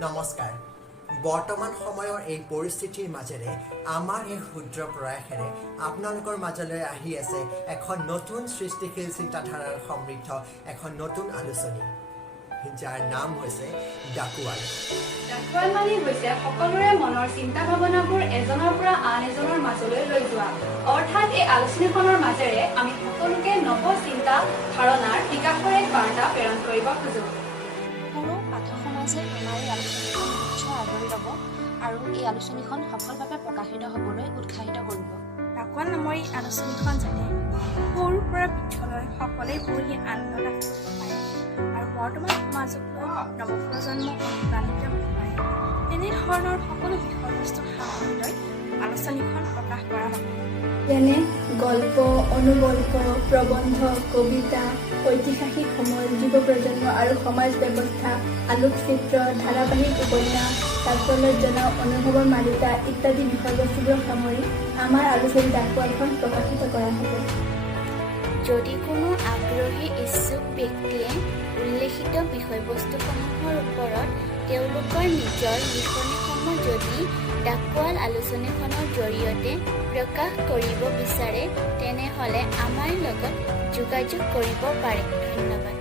নমস্কাৰ। বৰ্তমান সময়ৰ এই পৰিস্থিতিৰ মাজেৰে আমাৰ এই ক্ষুদ্ৰ প্ৰয়াসেৰে আপোনালোকৰ মাজলৈ আহি আছে এখন নতুন সৃষ্টিশীল চিন্তাধাৰাৰ সমৃদ্ধ এখন নতুন আলোচনী, যাৰ নাম হৈছে ডাকুৱাল। ডাকুৱাল মানে হৈছে সকলোৰে মনৰ চিন্তা ভাৱনাবোৰ এজনৰ পৰা আন এজনৰ মাজলৈ লৈ যোৱা। অৰ্থাৎ এই আলোচনীখনৰ মাজেৰে আমি সকলোকে নৱ চিন্তা ধাৰণাৰ বিকাশৰ এক বাৰ্তা প্ৰেৰণ কৰিব খোজোঁ। সৰু পাঠক সমাজে আমাৰ এই আলোচনীখন নিশ্চয় আদৰি ল'ব আৰু এই আলোচনীখন সফলভাৱে প্ৰকাশিত হ'বলৈ উৎসাহিত কৰিব। ডাকুৱাল নামৰ এই আলোচনীখন যাতে সৰুৰ পৰা বৃদ্ধলৈ সকলোৱে পঢ়ি আনন্দ লাভ কৰিব পাৰে আৰু বৰ্তমান সমাজক নৱপ্ৰজন্ম অনুপ্ৰাণিত কৰিব পাৰে, তেনেধৰণৰ সকলো বিষয়বস্তু সামৰি লৈ আলোচনীখন প্ৰকাশ কৰা হ'ব। যেনে গল্প, অনুগল্প, প্ৰবন্ধ, কবিতা, ঐতিহাসিক সমল, যুৱ প্ৰজন্ম আৰু সমাজ ব্যৱস্থা, আলোকচিত্ৰ, ধাৰাবাহিক উপন্যাস, তাৎপৰ্যজনক অনুভৱৰ মালিকা ইত্যাদি বিষয়বস্তুবোৰ সামৰি আমাৰ আলোচনী ডাকুৱালখন প্ৰকাশিত কৰা হ'ব। যদি কোনো আগ্ৰহী ইচ্ছুক ব্যক্তিয়ে উল্লেখিত বিষয়বস্তুসমূহৰ ওপৰত তেওঁলোকৰ নিজৰ লিখনিসমূহ যদি ডাকুৱাল আলোচনীখনৰ জৰিয়তে প্ৰকাশ কৰিব বিচাৰে, তেনেহ'লে আমাৰ লগত যোগাযোগ কৰিব পাৰে। ধন্যবাদ।